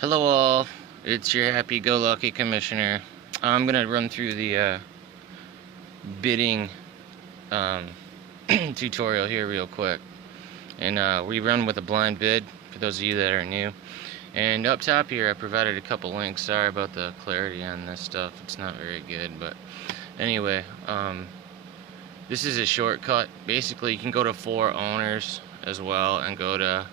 Hello all, it's your happy-go-lucky commissioner. I'm gonna run through the bidding tutorial here real quick. And we run with a blind bid, for those of you that are new. And up top here I provided a couple links. Sorry about the clarity on this stuff, it's not very good, but anyway, this is a shortcut. Basically you can go to for owners as well and go to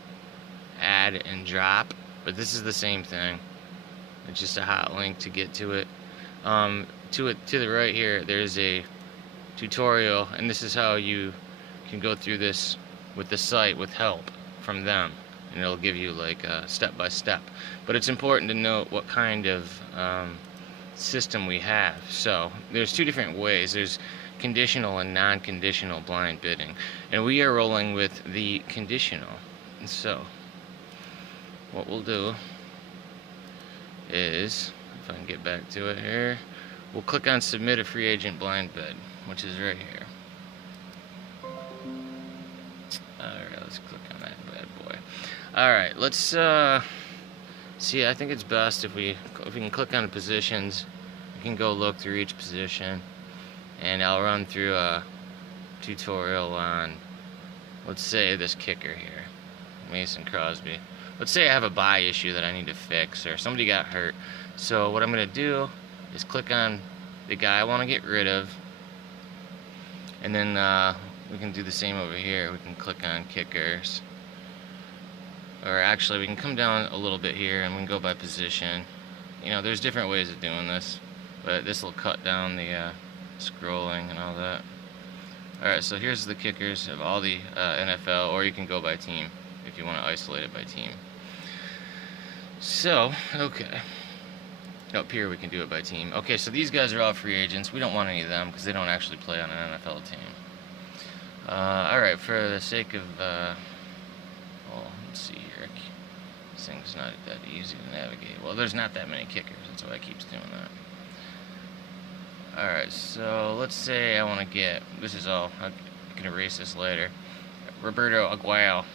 add and drop, but this is the same thing. It's just a hot link to get to it. To the right here, there's a tutorial, and this is how you can go through this with the site with help from them, and it'll give you like step by step. But it's important to note what kind of system we have. So there's two different ways. There's conditional and non-conditional blind bidding, and we are rolling with the conditional. And so what we'll do is, if I can get back to it here, we'll click on submit a free agent blind bid, which is right here. Alright, let's click on that bad boy. Alright, let's see, I think it's best if we can click on the positions. We can go look through each position, and I'll run through a tutorial on, let's say, this kicker here, Mason Crosby. Let's say I have a buy issue that I need to fix, or somebody got hurt. So what I'm going to do is click on the guy I want to get rid of, and then we can do the same over here. We can click on kickers, or actually we can come down a little bit here and we can go by position. You know, there's different ways of doing this, but this will cut down the scrolling and all that. Alright, so here's the kickers of all the NFL, or you can go by team if you want to isolate it by team. So, okay. Up here we can do it by team. Okay, so these guys are all free agents. We don't want any of them because they don't actually play on an NFL team. Alright, for the sake of, well, let's see here. This thing's not that easy to navigate. Well, there's not that many kickers. That's why it keeps doing that. Alright, so let's say I want to get, this is all, I can erase this later, Roberto Aguayo.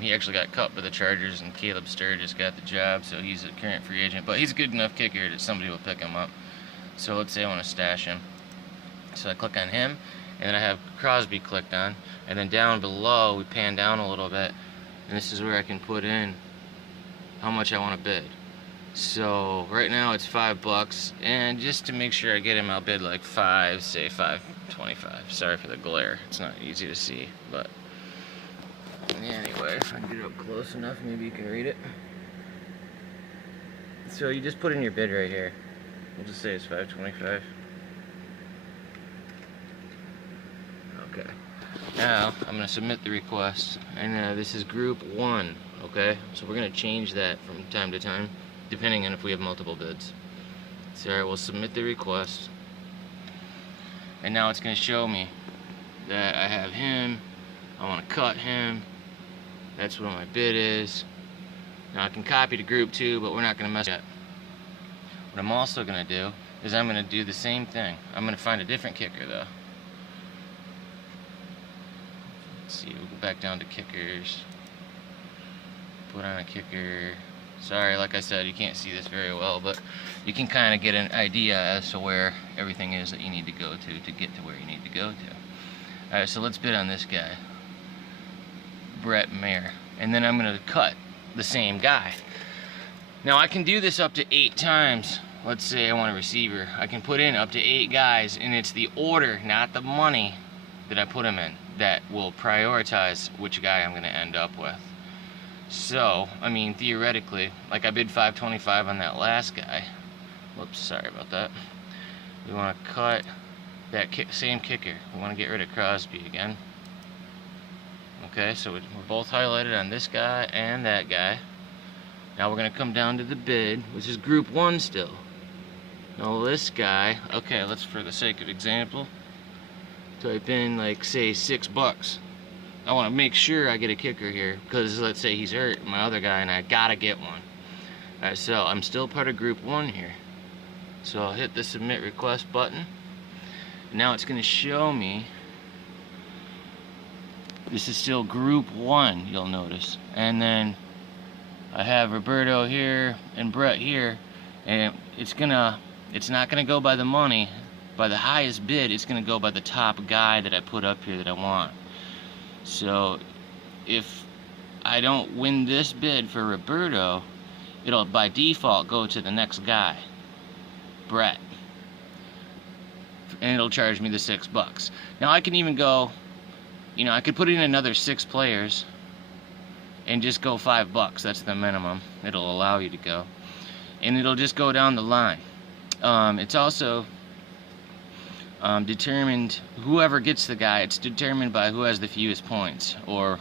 He actually got cut by the Chargers, and Caleb Sturgis got the job, so he's a current free agent. But he's a good enough kicker that somebody will pick him up. So let's say I want to stash him. So I click on him, and then I have Crosby clicked on. And then down below, we pan down a little bit, and this is where I can put in how much I want to bid. So right now it's $5, and just to make sure I get him, I'll bid like say $5.25. Sorry for the glare; it's not easy to see, but. Anyway, if I can get it up close enough, maybe you can read it. So you just put in your bid right here. We'll just say it's $5.25. Okay. Now I'm going to submit the request, and this is group 1. Okay. So we're going to change that from time to time, depending on if we have multiple bids. So alright, we'll submit the request, and now it's going to show me that I have him. I want to cut him. That's what my bid is. Now I can copy to group 2, but we're not going to mess with that. What I'm also going to do is I'm going to do the same thing. I'm going to find a different kicker though. Let's see, we'll go back down to kickers. Put on a kicker. Sorry, like I said, you can't see this very well, but you can kind of get an idea as to where everything is that you need to go to get to where you need to go to. Alright, so let's bid on this guy, Brett Mayer, and then I'm going to cut the same guy. Now I can do this up to 8 times. Let's say I want a receiver. I can put in up to 8 guys, and it's the order, not the money that I put them in, that will prioritize which guy I'm going to end up with. So, I mean, theoretically, like I bid $5.25 on that last guy. Whoops, sorry about that. We want to cut that same kicker. We want to get rid of Crosby again. Okay, so we're both highlighted on this guy and that guy. Now we're going to come down to the bid, which is group 1 still. Now this guy, okay, let's, for the sake of example, type in, like, say $6. I want to make sure I get a kicker here, because let's say he's hurt, my other guy, and I gotta get one. Alright, so I'm still part of group 1 here. So I'll hit the submit request button. Now it's going to show me this is still group 1, you'll notice, and then I have Roberto here and Brett here, and it's not gonna go by the money, by the highest bid. It's gonna go by the top guy that I put up here that I want. So if I don't win this bid for Roberto, it'll by default go to the next guy, Brett, and it'll charge me the $6. Now I can even go, you know, I could put in another 6 players and just go $5. That's the minimum it'll allow you to go, and it'll just go down the line. It's also determined, whoever gets the guy, it's determined by who has the fewest points or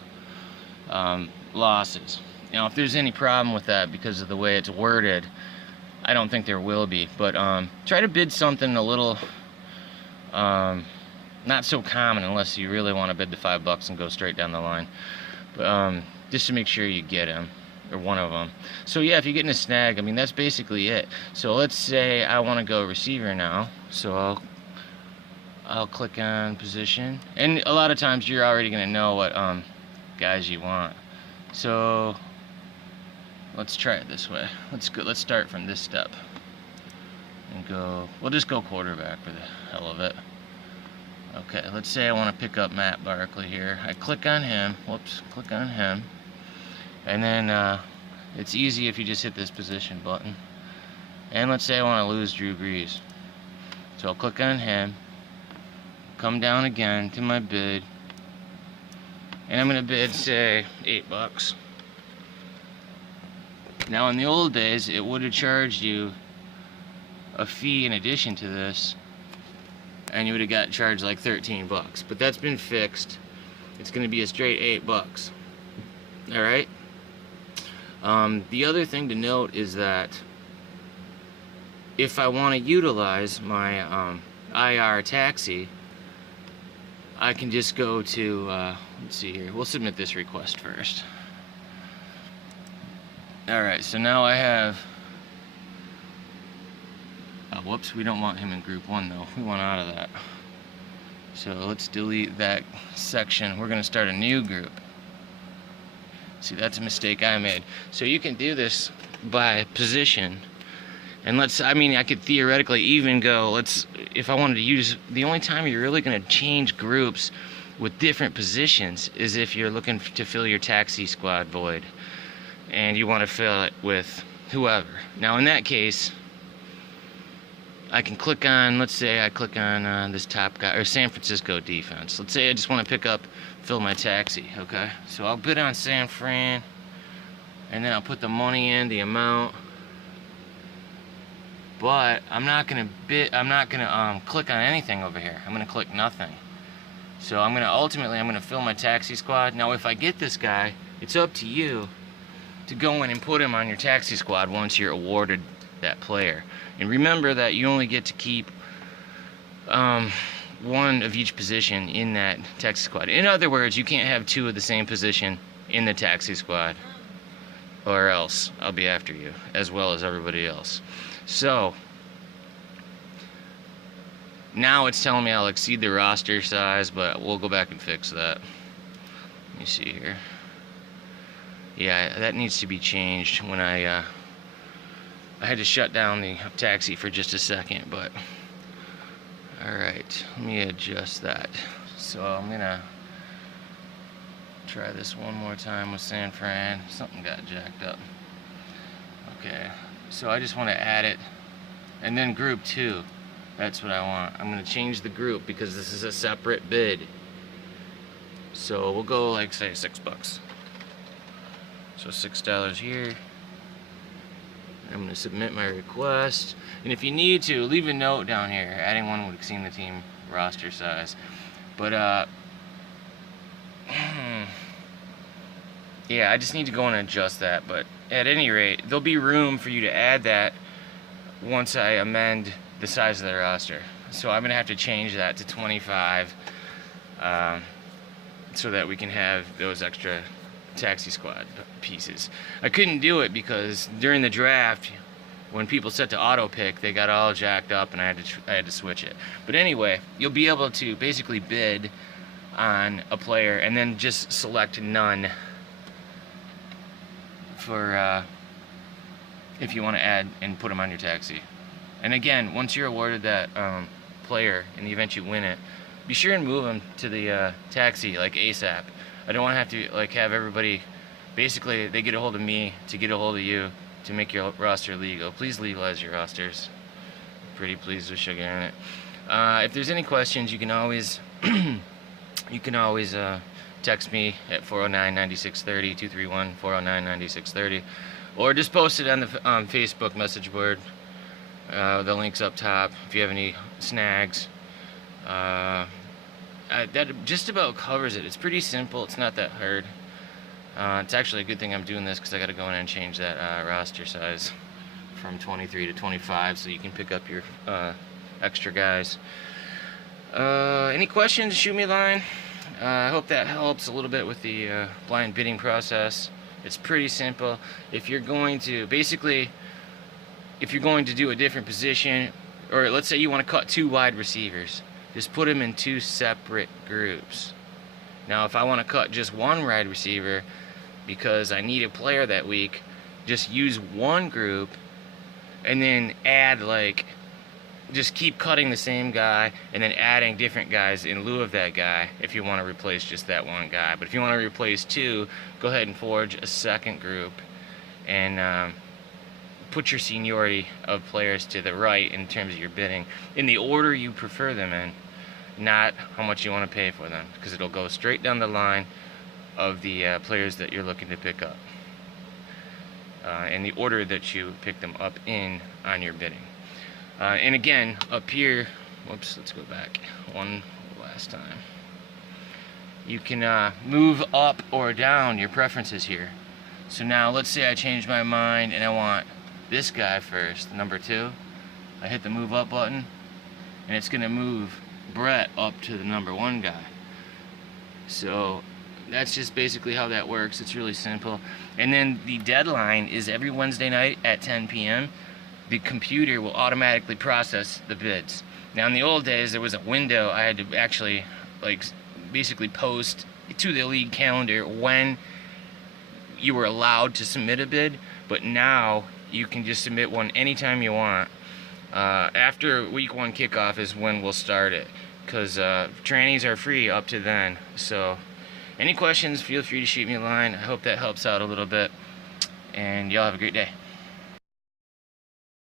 losses. You know, if there's any problem with that because of the way it's worded, I don't think there will be, but try to bid something a little not so common, unless you really want to bid the $5 and go straight down the line, but just to make sure you get him, or one of them. So yeah, if you get in a snag, I mean, that's basically it. So let's say I want to go receiver now, so I'll click on position, and a lot of times you're already going to know what guys you want. So let's try it this way. Let's start from this step and go, we'll just go quarterback for the hell of it. Okay, let's say I want to pick up Matt Barkley here. I click on him, click on him, and then it's easy if you just hit this position button. And let's say I want to lose Drew Brees, so I'll click on him, come down again to my bid, and I'm going to bid, say, $8. Now in the old days, it would have charged you a fee in addition to this, and you would have got charged like $13, but that's been fixed. It's going to be a straight $8. Alright? The other thing to note is that if I want to utilize my IR taxi, I can just go to, let's see here, we'll submit this request first. Alright, so now I have, whoops, we don't want him in group 1 though, we want out of that. So let's delete that section. We're going to start a new group. See, that's a mistake I made. So you can do this by position. And I could theoretically even go, if I wanted to use, the only time you're really going to change groups with different positions is if you're looking to fill your taxi squad void and you want to fill it with whoever. Now in that case, I can click on, let's say I click on this top guy, or San Francisco defense. Let's say I just want to fill my taxi, okay? So I'll bid on San Fran, and then I'll put the money in, the amount, but I'm not gonna click on anything over here. I'm gonna click nothing. So ultimately I'm gonna fill my taxi squad. Now if I get this guy, it's up to you to go in and put him on your taxi squad once you're awarded that player. And remember that you only get to keep one of each position in that taxi squad. In other words, you can't have 2 of the same position in the taxi squad, or else I'll be after you, as well as everybody else. So now it's telling me I'll exceed the roster size, but we'll go back and fix that. Let me see here. Yeah, that needs to be changed. When I had to shut down the taxi for just a second, but alright, let me adjust that. So I'm gonna try this one more time with San Fran. Something got jacked up. Okay, so I just want to add it, and then group 2, that's what I want. I'm gonna change the group because this is a separate bid. So we'll go like, say, $6. So $6 here. I'm going to submit my request, and if you need to, leave a note down here. Adding one would exceed the team roster size. But yeah, I just need to go in and adjust that. But at any rate, there'll be room for you to add that once I amend the size of the roster. So I'm going to have to change that to 25 so that we can have those extra taxi squad pieces. I couldn't do it because during the draft, when people set to auto pick, they got all jacked up, and I had to switch it. But anyway, you'll be able to basically bid on a player and then just select none for if you want to add and put them on your taxi. And again, once you're awarded that player, in the event you win it, be sure and move them to the taxi like ASAP. I don't want to have to like have everybody, basically they get a hold of me to get a hold of you to make your roster legal. Please legalize your rosters. Pretty pleased with sugar in it. If there's any questions, you can always text me at 409-9630, 231-409-9630, or just post it on the Facebook message board. The link's up top. If you have any snags, that just about covers it. It's pretty simple. It's not that hard. It's actually a good thing I'm doing this because I got to go in and change that roster size from 23 to 25 so you can pick up your extra guys. Any questions, shoot me a line. I hope that helps a little bit with the blind bidding process. It's pretty simple. If you're going to do a different position, or let's say you want to cut 2 wide receivers, just put them in 2 separate groups. Now if I want to cut just 1 wide receiver because I need a player that week, just use 1 group and then add, like, just keep cutting the same guy and then adding different guys in lieu of that guy if you want to replace just that 1 guy. But if you want to replace 2, go ahead and forge a second group and put your seniority of players to the right in terms of your bidding, in the order you prefer them in, not how much you want to pay for them, because it'll go straight down the line of the players that you're looking to pick up, in the order that you pick them up in on your bidding. And again, up here, whoops, let's go back one last time. You can move up or down your preferences here. So now let's say I change my mind and I want this guy first, number 2. I hit the move up button and it's going to move Brett up to the number 1 guy. So that's just basically how that works. It's really simple. And then the deadline is every Wednesday night at 10 p.m. The computer will automatically process the bids. Now in the old days there was a window I had to actually basically post to the league calendar when you were allowed to submit a bid, but now you can just submit one anytime you want. After week 1 kickoff is when we'll start it, because trannies are free up to then. So any questions, feel free to shoot me a line. I hope that helps out a little bit, and y'all have a great day.